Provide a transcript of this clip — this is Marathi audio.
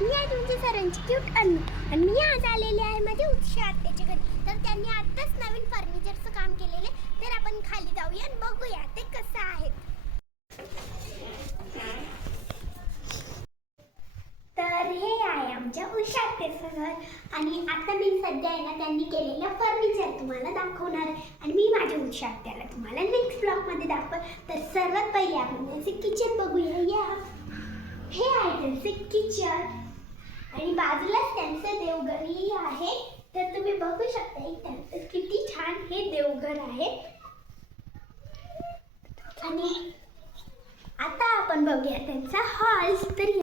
मी आहे तुमच्या सरांची क्यूट अनु आणि मी आज आलेले आहे माझ्या उषा आत्याच्या घरी. तर त्यांनी आत्ताच नवीन फर्निचरचं काम केलेले. तर आपण खाली जाऊया आणि बघूया ते कसं आहे. तर हे आहे आमच्या उषा आत्याचं घर आणि आता मी सध्या आहे ना त्यांनी केलेलं फर्निचर तुम्हाला दाखवणार आहे आणि मी माझ्या उषा आत्याला तुम्हाला नेक्स्ट ब्लॉगमध्ये दाखव. तर सर्वात पहिले आपण त्यांचे किचन बघूया. या हे आहे त्यांचे किचन आणि बाजूलाच त्यांचं देवघरही आहे. तर तुम्ही बघू शकता त्यांचं किती छान हे देवघर आहे. आणि आता आपण बघूया त्यांचा हॉल. तर